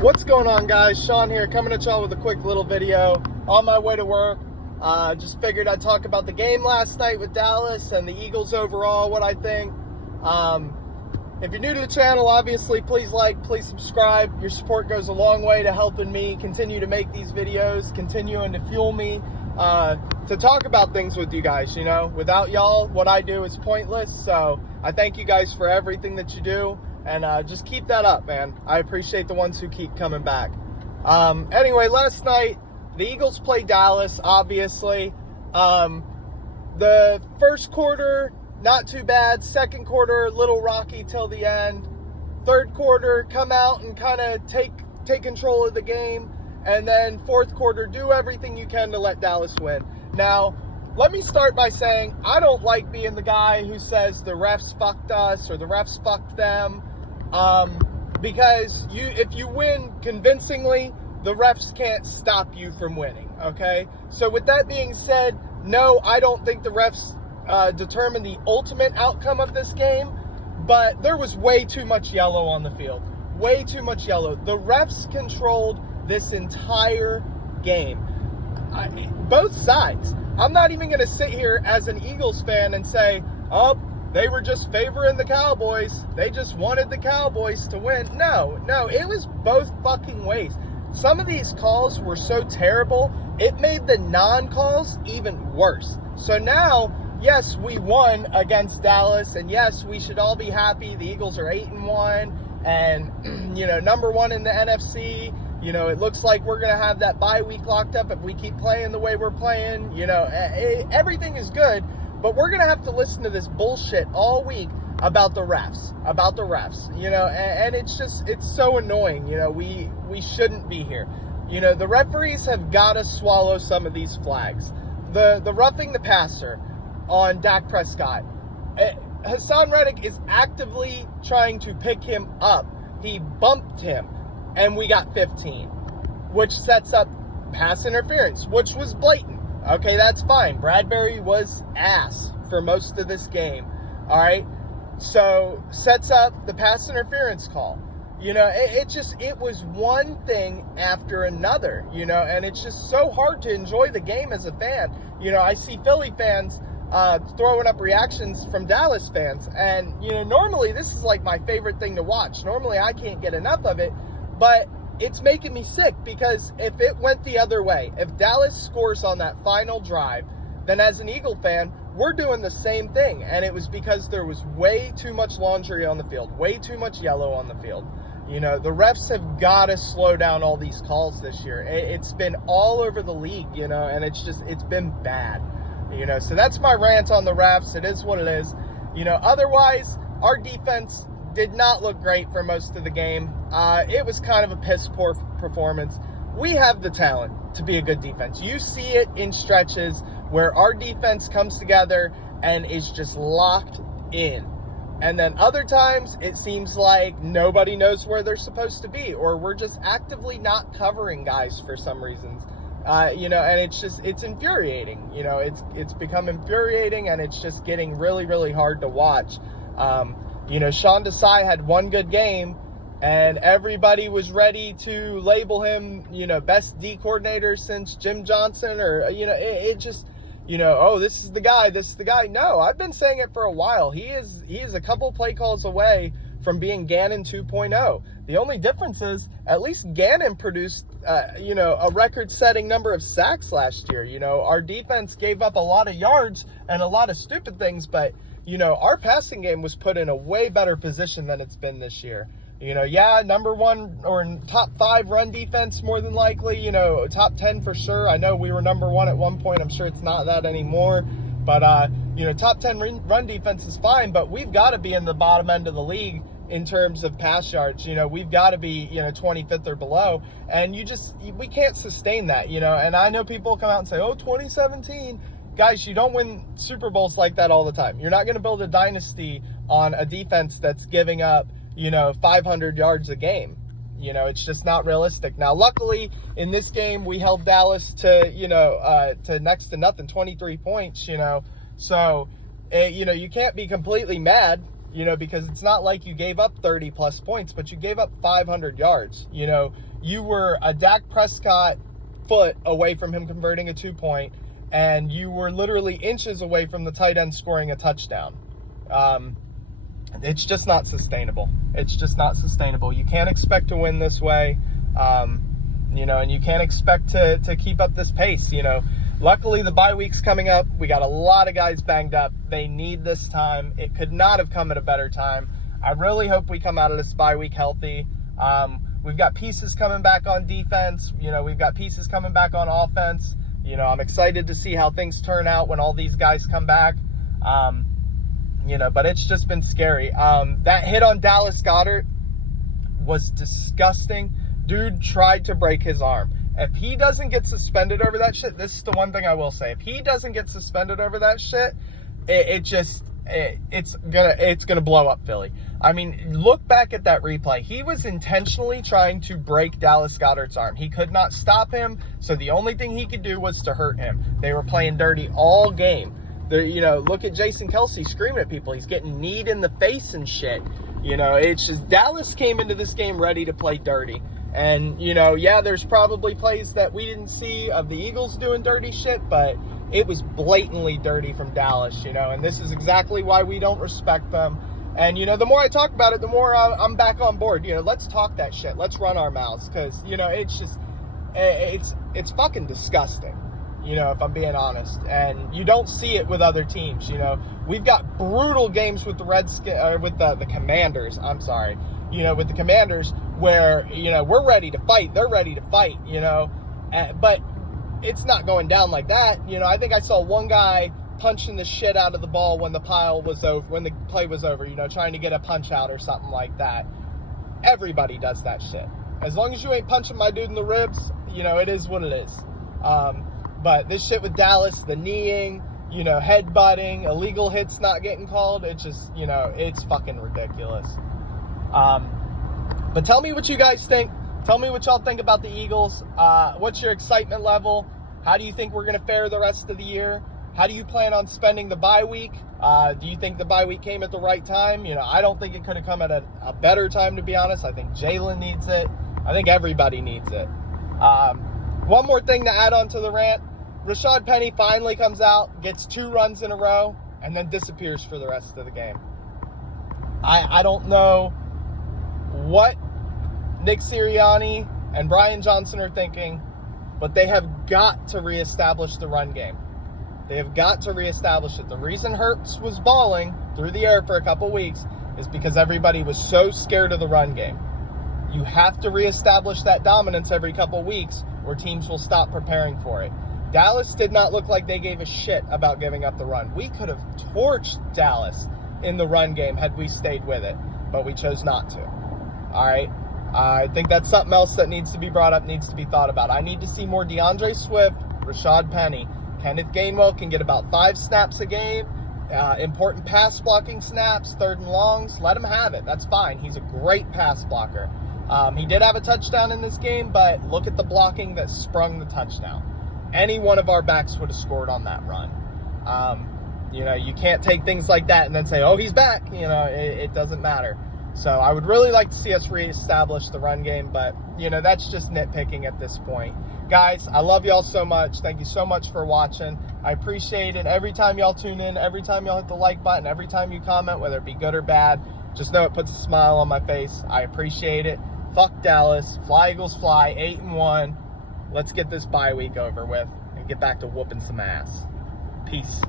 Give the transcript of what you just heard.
What's going on, guys? Sean here, coming at y'all with a quick little video on my way to work. Just figured I'd talk about the game last night with Dallas and the Eagles overall, what I think. If you're new to the channel, obviously, please like, please subscribe. Your support goes a long way to helping me continue to make these videos, continuing to fuel me to talk about things with you guys. You know, without y'all, what I do is pointless. So I thank you guys for everything that you do. And just keep that up, man. I appreciate the ones who keep coming back. Anyway, last night, the Eagles played Dallas, obviously. The first quarter, not too bad. Second quarter, a little rocky till the end. Third quarter, come out and kind of take control of the game. And then fourth quarter, do everything you can to let Dallas win. Now, let me start by saying I don't like being the guy who says the refs fucked us or the refs fucked them. Because if you win convincingly, the refs can't stop you from winning, okay? So with that being said, no, I don't think the refs determined the ultimate outcome of this game, but there was way too much yellow on the field. Way too much yellow. The refs controlled this entire game. Both sides. I'm not even going to sit here as an Eagles fan and say, oh, they were just favoring the Cowboys. They just wanted the Cowboys to win. No, it was both fucking ways. Some of these calls were so terrible, it made the non-calls even worse. So now, yes, we won against Dallas, and yes, we should all be happy. The Eagles are 8-1, and, you know, number one in the NFC. You know, it looks like we're going to have that bye week locked up if we keep playing the way we're playing. You know, everything is good. But we're going to have to listen to this bullshit all week about the refs, you know, and it's so annoying. You know, we shouldn't be here. You know, the referees have got to swallow some of these flags. The roughing the passer on Dak Prescott. Hassan Reddick is actively trying to pick him up. He bumped him, and we got 15, which sets up pass interference, which was blatant. Okay, that's fine. Bradbury was ass for most of this game. All right. So sets up the pass interference call. You know, it was one thing after another, you know, and it's just so hard to enjoy the game as a fan. You know, I see Philly fans throwing up reactions from Dallas fans. And, you know, normally this is like my favorite thing to watch. Normally I can't get enough of it, but it's making me sick because if it went the other way, if Dallas scores on that final drive, then as an Eagle fan, we're doing the same thing. And it was because there was way too much laundry on the field, way too much yellow on the field. You know, the refs have got to slow down all these calls this year. It's been all over the league, you know, and it's been bad, you know. So that's my rant on the refs. It is what it is. You know, otherwise, our defense did not look great for most of the game. It was kind of a piss-poor performance. We have the talent to be a good defense. You see it in stretches where our defense comes together and is just locked in. And then other times, it seems like nobody knows where they're supposed to be, or we're just actively not covering guys for some reasons. You know, and it's infuriating. You know, it's become infuriating, and it's just getting really, really hard to watch. You know, Sean Desai had one good game, and everybody was ready to label him, you know, best D coordinator since Jim Johnson, or, you know, it just, you know, oh, this is the guy. No, I've been saying it for a while. He is a couple play calls away from being Gannon 2.0. The only difference is at least Gannon produced, you know, a record-setting number of sacks last year. You know, our defense gave up a lot of yards and a lot of stupid things, but you know, our passing game was put in a way better position than it's been this year. You know, yeah, number one or top 5 run defense more than likely, you know, top 10 for sure. I know we were number 1 at one point. I'm sure it's not that anymore. But, you know, top 10 run defense is fine, but we've got to be in the bottom end of the league in terms of pass yards. You know, we've got to be, you know, 25th or below. And we can't sustain that, you know. And I know people come out and say, oh, 2017. Guys, you don't win Super Bowls like that all the time. You're not going to build a dynasty on a defense that's giving up, you know, 500 yards a game. You know, it's just not realistic. Now, luckily, in this game, we held Dallas to, you know, to next to nothing, 23 points, you know. So, you know, you can't be completely mad, you know, because it's not like you gave up 30-plus points, but you gave up 500 yards. You know, you were a Dak Prescott foot away from him converting a 2-point, and you were literally inches away from the tight end scoring a touchdown. It's just not sustainable. It's just not sustainable. You can't expect to win this way, and you can't expect to keep up this pace. Luckily, the bye week's coming up. We got a lot of guys banged up. They need this time. It could not have come at a better time. I really hope we come out of this bye week healthy. We've got pieces coming back on defense. We've got pieces coming back on offense. I'm excited to see how things turn out when all these guys come back. But it's just been scary. That hit on Dallas Goedert was disgusting. Dude tried to break his arm. If he doesn't get suspended over that shit, this is the one thing I will say. If he doesn't get suspended over that shit, it's gonna blow up Philly. I mean, look back at that replay. He was intentionally trying to break Dallas Goedert's arm. He could not stop him, so the only thing he could do was to hurt him. They were playing dirty all game. Look at Jason Kelce screaming at people. He's getting kneed in the face and shit. It's just Dallas came into this game ready to play dirty. And, there's probably plays that we didn't see of the Eagles doing dirty shit, but it was blatantly dirty from Dallas, and this is exactly why we don't respect them. And, the more I talk about it, the more I'm back on board. Let's talk that shit. Let's run our mouths, because, it's just, it's fucking disgusting, if I'm being honest. And you don't see it with other teams, We've got brutal games with the Commanders, with the Commanders, where, we're ready to fight. They're ready to fight, but it's not going down like that. I think I saw one guy punching the shit out of the ball when the play was over, trying to get a punch out or something like that. Everybody does that shit. As long as you ain't punching my dude in the ribs, it is what it is. But this shit with Dallas, the kneeing, headbutting, illegal hits not getting called, it's just, it's fucking ridiculous. But tell me what you guys think. Tell me what y'all think about the Eagles. What's your excitement level? How do you think we're going to fare the rest of the year? How do you plan on spending the bye week? Do you think the bye week came at the right time? I don't think it could have come at a better time, to be honest. I think Jalen needs it. I think everybody needs it. One more thing to add on to the rant. Rashad Penny finally comes out, gets 2 runs in a row, and then disappears for the rest of the game. I don't know what Nick Sirianni and Brian Johnson are thinking, but they have got to reestablish the run game. They have got to reestablish it. The reason Hurts was balling through the air for a couple weeks is because everybody was so scared of the run game. You have to reestablish that dominance every couple weeks, or teams will stop preparing for it. Dallas did not look like they gave a shit about giving up the run. We could have torched Dallas in the run game had we stayed with it, but we chose not to. All right? I think that's something else that needs to be brought up, needs to be thought about. I need to see more DeAndre Swift, Rashad Penny. Kenneth Gainwell can get about 5 snaps a game, important pass blocking snaps, 3rd and longs. Let him have it. That's fine. He's a great pass blocker. He did have a touchdown in this game, but look at the blocking that sprung the touchdown. Any one of our backs would have scored on that run. You can't take things like that and then say, oh, he's back. It doesn't matter. So I would really like to see us reestablish the run game, but, that's just nitpicking at this point. Guys, I love y'all so much. Thank you so much for watching. I appreciate it. Every time y'all tune in, every time y'all hit the like button, every time you comment, whether it be good or bad, just know it puts a smile on my face. I appreciate it. Fuck Dallas. Fly Eagles fly. 8-1. Let's get this bye week over with and get back to whooping some ass. Peace.